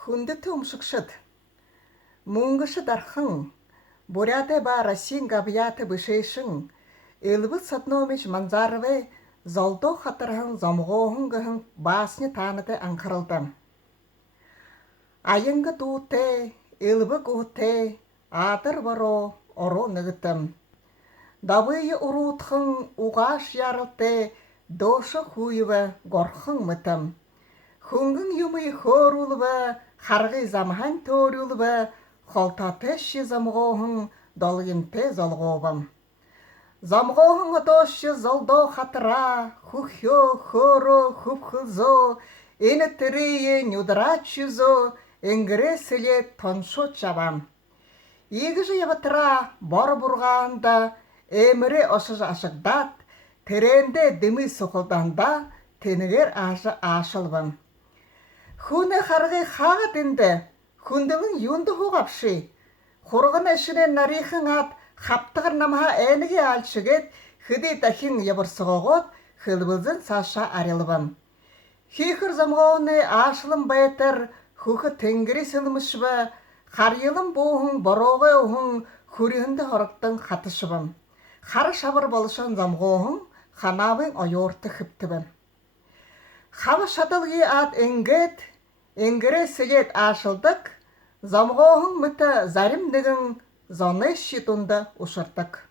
Хүндэт өмшигшид мөнгөш дархан буряте ба Россин гавьяте бышешин элбэт сатномич манзарве золдо хатархан зомгоохан гхэн баасны таанате анхаралдан. Аянга дууте элбэг ууте адар боро оро нэгтэн. Давый уруутхан угааш яралте дооша хуйва горхан мэтэн. Хөнгөн юмы хөөрүүлбэ харгый замхан төөрүүлбэ холтатэши замгоохан долгинте золгообам. Замгоохан одоош золдоо хатра хөхё хөөрө хөвхөлзөө энэ тэрие нюдрачизо энгрэсэле тоншо чавам. Игж яватра бор бургаанда эмэрэ осож ашагдаад тэрэнде дэми сохолданда тэнэгэр аашалбам. Хүнэ харгай хаагад энде хүндэгэн юунд хугавши хурган ашинэ нарийнхан ад хавтагар намха энийг алшигэд хэдий дахин яварсгоогоод хэлбэлзэн цаашаа арилбам. Хийхэр замгооны аашлан байтар хөхөт тэнгэрийн сэлмэшвэ харьялан буухан бороогой ухын хүрээндэ хорогдон хаташвам. Хар шавар болшон замгоохан ханаавын оюурт хэвтвэм. Хав шадалги ад энгэрээсгээд аашалдаг замгоохан мэт зарим нэгэн зоны шидунда ушардаг.